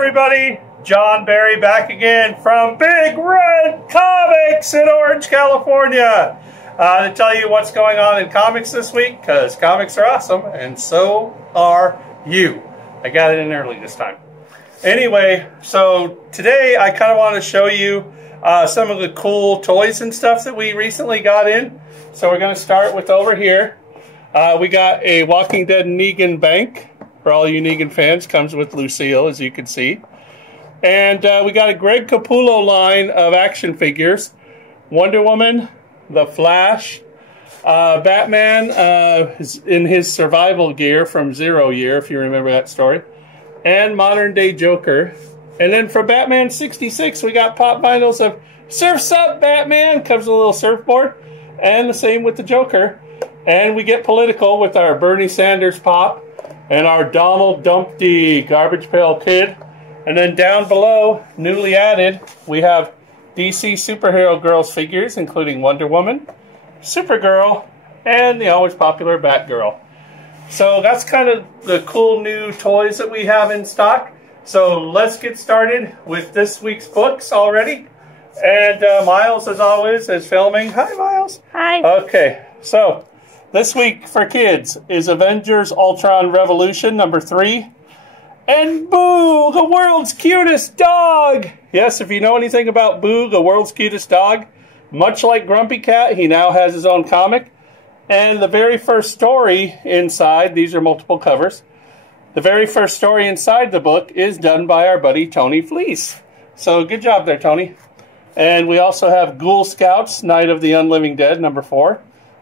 everybody, John Barry back again from Big Red Comics in Orange, California to tell you what's going on in comics this week, because comics are awesome and so are you. I got it in early this time. Anyway, so today I kind of want to show you some of the cool toys and stuff that we recently got in. So we're going to start with over here. We got a Walking Dead Negan bank. For all you Negan fans, comes with Lucille, as you can see. And we got a Greg Capullo line of action figures. Wonder Woman, The Flash, Batman is in his survival gear from Zero Year, if you remember that story, and modern day Joker. And then for Batman 66, we got pop vinyls of Surf's Up Batman, comes with a little surfboard, and the same with the Joker. And we get political with our Bernie Sanders pop and our Donald Dumpty Garbage Pail Kid. And then down below, newly added, we have DC Superhero Girls figures, including Wonder Woman, Supergirl, and the always popular Batgirl. So that's kind of the cool new toys that we have in stock. So let's get started with this week's books already. And Miles, as always, is filming. Hi, Miles. Hi. Okay, so this week for kids is Avengers Ultron Revolution #3. And Boo, the world's cutest dog! Yes, if you know anything about Boo, the world's cutest dog, much like Grumpy Cat, he now has his own comic. And the very first story inside, these are multiple covers, the very first story inside the book is done by our buddy Tony Fleece. So good job there, Tony. And we also have Ghoul Scouts, Night of the Unliving Dead, #4.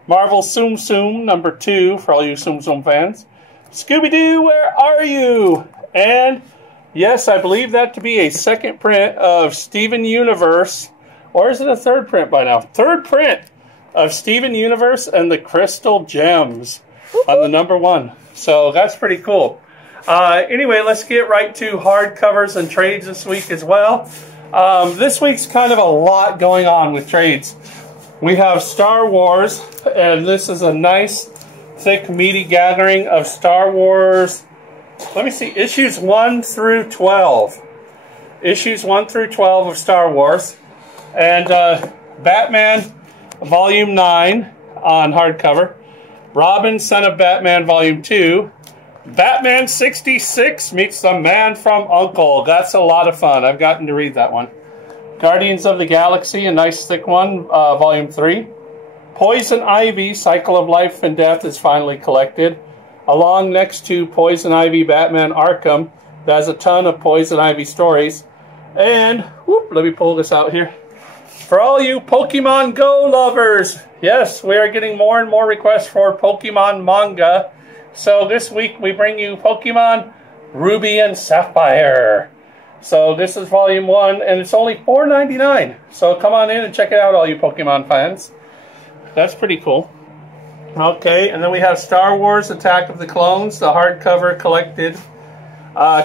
Marvel Tsum Tsum, #2, for all you Tsum Tsum fans. Scooby-Doo, Where Are You? And, yes, I believe that to be a second print of Steven Universe. Or is it a third print by now? Third print of Steven Universe and the Crystal Gems on the #1. So that's pretty cool. Anyway, let's get right to hardcovers and trades this week as well. This week's kind of a lot going on with trades. We have Star Wars, and this is a nice, thick, meaty gathering of Star Wars. Let me see, issues 1 through 12. Issues 1 through 12 of Star Wars. And Batman Volume 9 on hardcover. Robin, Son of Batman Volume 2. Batman 66 meets the Man from U.N.C.L.E. That's a lot of fun. I've gotten to read that one. Guardians of the Galaxy, a nice thick one, Volume 3. Poison Ivy, Cycle of Life and Death is finally collected. Along next to Poison Ivy Batman Arkham, there's a ton of Poison Ivy stories. And, whoop, let me pull this out here. For all you Pokemon Go lovers, yes, we are getting more and more requests for Pokemon manga. So this week we bring you Pokemon Ruby and Sapphire. So this is Volume 1, and it's only $4.99. So come on in and check it out, all you Pokemon fans. That's pretty cool. Okay, and then we have Star Wars Attack of the Clones, the hardcover collected.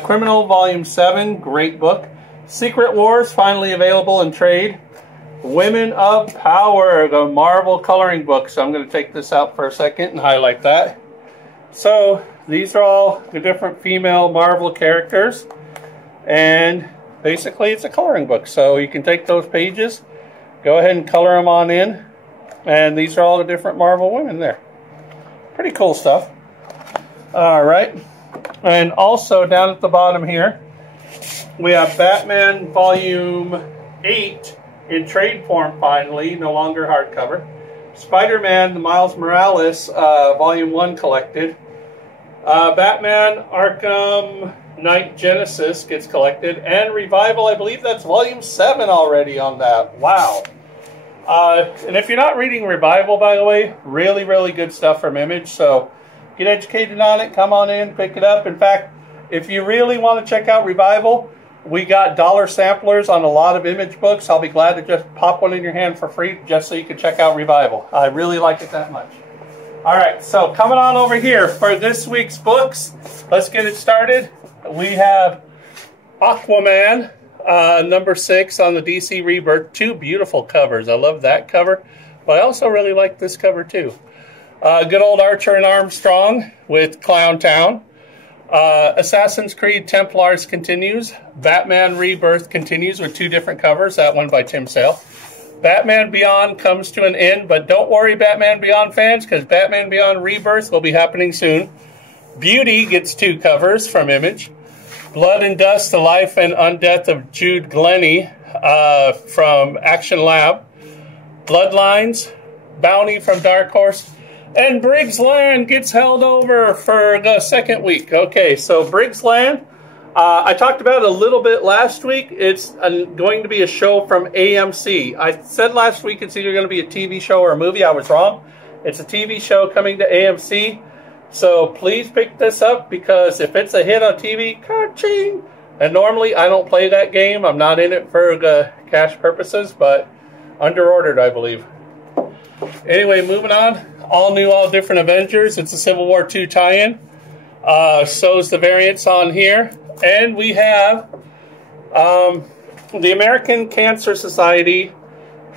Criminal Volume 7, great book. Secret Wars, finally available in trade. Women of Power, the Marvel coloring book. So I'm going to take this out for a second and highlight that. So these are all the different female Marvel characters. And basically it's a coloring book. So you can take those pages, go ahead and color them on in. And these are all the different Marvel women there. Pretty cool stuff. Alright. And also down at the bottom here, we have Batman Volume 8 in trade form finally, no longer hardcover. Spider-Man, the Miles Morales Volume 1 collected. Batman Arkham Knight Genesis gets collected. And Revival, I believe that's Volume 7 already on that. Wow. And if you're not reading Revival, by the way, really, really good stuff from Image. So get educated on it. Come on in, pick it up. In fact, if you really want to check out Revival, we got dollar samplers on a lot of Image books. I'll be glad to just pop one in your hand for free just so you can check out Revival. I really like it that much. All right, so coming on over here for this week's books, let's get it started. We have Aquaman, #6 on the DC Rebirth. Two beautiful covers. I love that cover, but I also really like this cover too. Good old Archer and Armstrong with Clown Town. Assassin's Creed Templars continues. Batman Rebirth continues with 2 different covers, that one by Tim Sale. Batman Beyond comes to an end, but don't worry, Batman Beyond fans, because Batman Beyond Rebirth will be happening soon. Beauty gets 2 covers from Image. Blood and Dust, The Life and Undeath of Jude Glennie from Action Lab. Bloodlines, Bounty from Dark Horse. And Briggs Land gets held over for the 2nd week. Okay, so Briggs Land, I talked about it a little bit last week. It's going to be a show from AMC. I said last week it's either going to be a TV show or a movie. I was wrong. It's a TV show coming to AMC. So please pick this up, because if it's a hit on TV, ka-ching! And normally I don't play that game. I'm not in it for cash purposes, but under-ordered, I believe. Anyway, moving on. All new, all different Avengers. It's a Civil War II tie-in. So's the variants on here. And we have the American Cancer Society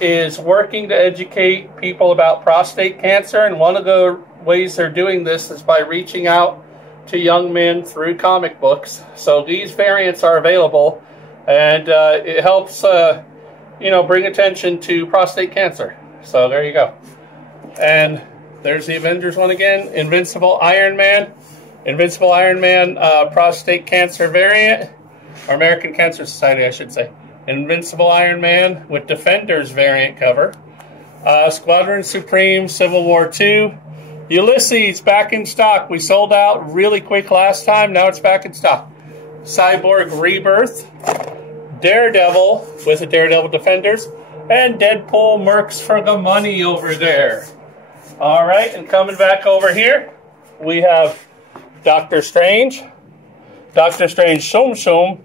is working to educate people about prostate cancer. And one of the ways they're doing this is by reaching out to young men through comic books. So these variants are available. And it helps, bring attention to prostate cancer. So there you go. And there's the Avengers one again. Invincible Iron Man. Invincible Iron Man prostate cancer variant. Or American Cancer Society, I should say. Invincible Iron Man with Defenders variant cover. Squadron Supreme Civil War II. Ulysses back in stock. We sold out really quick last time. Now it's back in stock. Cyborg Rebirth. Daredevil with the Daredevil Defenders. And Deadpool Mercs for the money over there. Alright, and coming back over here, we have Doctor Strange. Doctor Strange Shum Shum.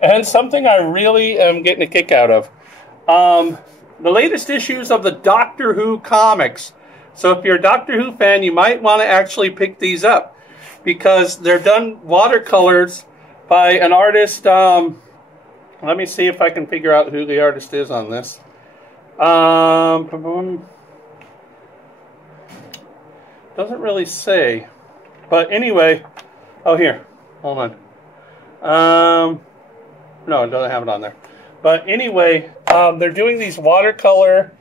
And something I really am getting a kick out of. The latest issues of the Doctor Who comics. So if you're a Doctor Who fan, you might want to actually pick these up, because they're done watercolors by an artist. Let me see if I can figure out who the artist is on this. Doesn't really say. But anyway, oh here, hold on. No, it doesn't have it on there. But anyway, they're doing these watercolor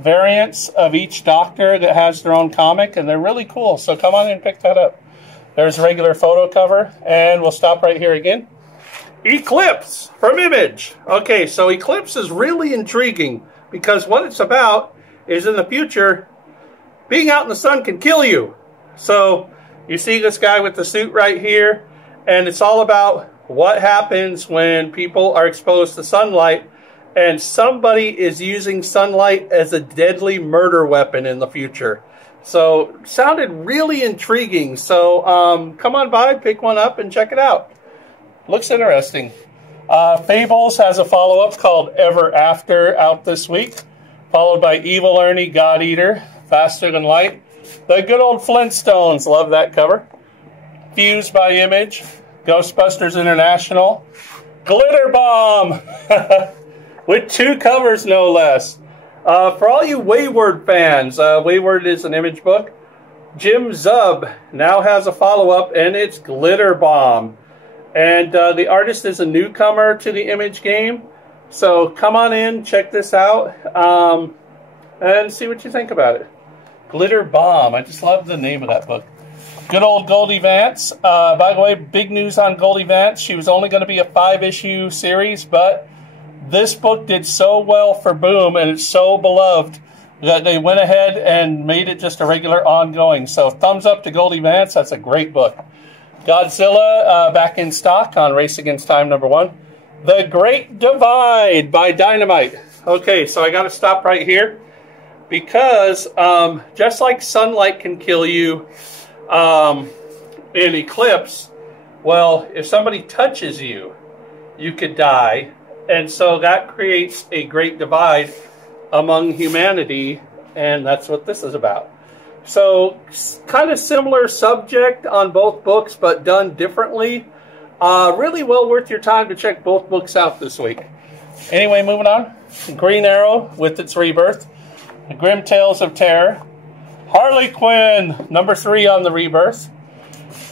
variants of each Doctor that has their own comic, and they're really cool. So come on and pick that up. There's a regular photo cover, and we'll stop right here again. Eclipse from Image. Okay, so Eclipse is really intriguing, because what it's about is, in the future, being out in the sun can kill you. So you see this guy with the suit right here, and it's all about what happens when people are exposed to sunlight, and somebody is using sunlight as a deadly murder weapon in the future. So sounded really intriguing. So come on by, pick one up, and check it out. Looks interesting. Fables has a follow-up called Ever After out this week, followed by Evil Ernie God Eater, Faster Than Light. The good old Flintstones, love that cover. Fused by Image, Ghostbusters International, Glitter Bomb, with 2 covers no less. For all you Wayward fans, Wayward is an Image book. Jim Zub now has a follow-up, and it's Glitter Bomb. And the artist is a newcomer to the Image game. So come on in, check this out, and see what you think about it. Glitter Bomb. I just love the name of that book. Good old Goldie Vance. By the way, big news on Goldie Vance. She was only going to be a 5-issue series, but this book did so well for Boom, and it's so beloved, that they went ahead and made it just a regular ongoing. So thumbs up to Goldie Vance. That's a great book. Godzilla back in stock on Race Against Time #1. The Great Divide by Dynamite. Okay, so I got to stop right here, because just like sunlight can kill you in Eclipse, well, if somebody touches you, you could die. And so that creates a great divide among humanity, and that's what this is about. So kind of similar subject on both books, but done differently. Really well worth your time to check both books out this week. Anyway, moving on. Green Arrow with its rebirth. Grim Tales of Terror. Harley Quinn, #3 on the rebirth.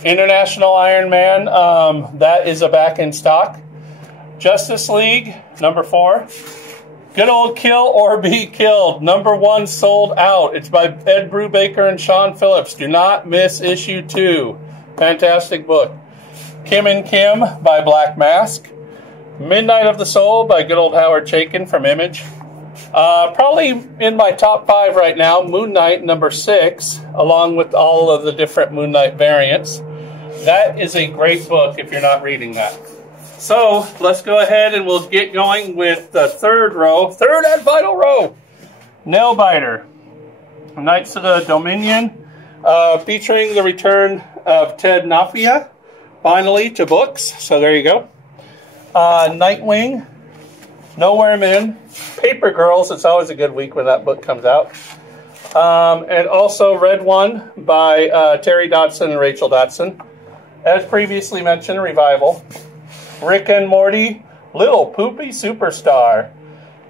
International Iron Man, that is back in stock. Justice League, number 4. Good Old Kill or Be Killed, number 1 sold out. It's by Ed Brubaker and Sean Phillips. Do not miss issue 2. Fantastic book. Kim and Kim by Black Mask. Midnight of the Soul by good old Howard Chaykin from Image. Probably in my top 5 right now, Moon Knight number 6, along with all of the different Moon Knight variants. That is a great book if you're not reading that. So let's go ahead and we'll get going with the third and final row. Nailbiter, Knights of the Dominion, featuring the return of Ted Nafia, finally to books. So there you go. Nightwing, Nowhere Men, Paper Girls. It's always a good week when that book comes out. And also Red One by Terry Dodson and Rachel Dodson. As previously mentioned, Revival. Rick and Morty, Little Poopy Superstar.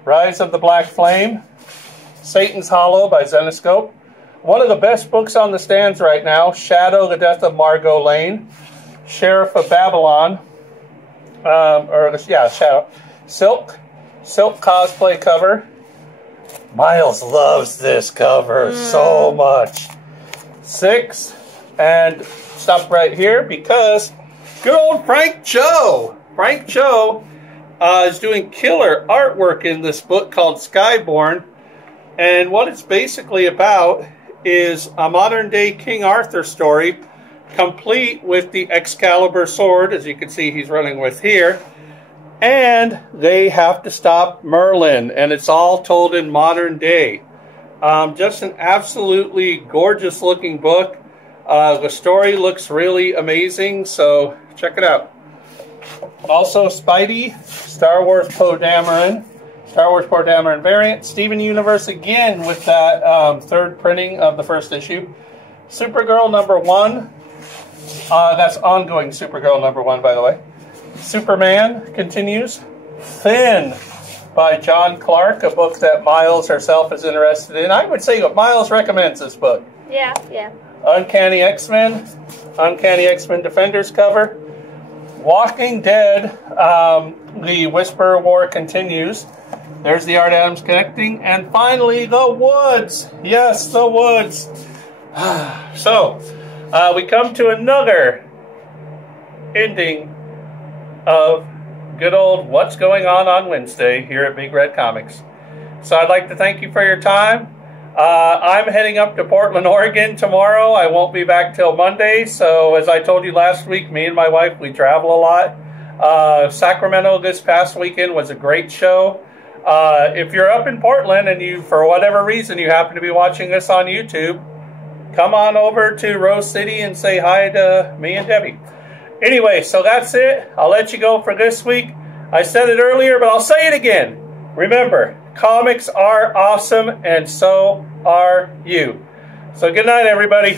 Rise of the Black Flame. Satan's Hollow by Zenescope. One of the best books on the stands right now, Shadow, The Death of Margot Lane. Sheriff of Babylon. Shadow. Silk cosplay cover. Miles loves this cover so much. 6, and stop right here because good old Frank Cho. Frank Cho is doing killer artwork in this book called Skyborn, and what it's basically about is a modern-day King Arthur story, complete with the Excalibur sword, as you can see he's running with here. And they have to stop Merlin, and it's all told in modern day. Just an absolutely gorgeous looking book. The story looks really amazing, so check it out. Also Spidey, Star Wars Poe Dameron variant. Steven Universe again with that third printing of the first issue. Supergirl number 1. That's ongoing Supergirl number 1, by the way. Superman continues. Finn by John Clark, a book that Miles herself is interested in. I would say Miles recommends this book. Yeah. Uncanny X-Men Defenders cover. Walking Dead, the Whisper War continues. There's the Art Adams connecting. And finally, The Woods. Yes, The Woods. So, we come to another ending of good old What's Going On Wednesday here at Big Red Comics. So I'd like to thank you for your time. I'm heading up to Portland, Oregon tomorrow. I won't be back till Monday. So as I told you last week, me and my wife, we travel a lot. Sacramento this past weekend was a great show. If you're up in Portland and you, for whatever reason, you happen to be watching this on YouTube, come on over to Rose City and say hi to me and Debbie. Anyway, so that's it. I'll let you go for this week. I said it earlier, but I'll say it again. Remember, comics are awesome, and so are you. So good night, everybody.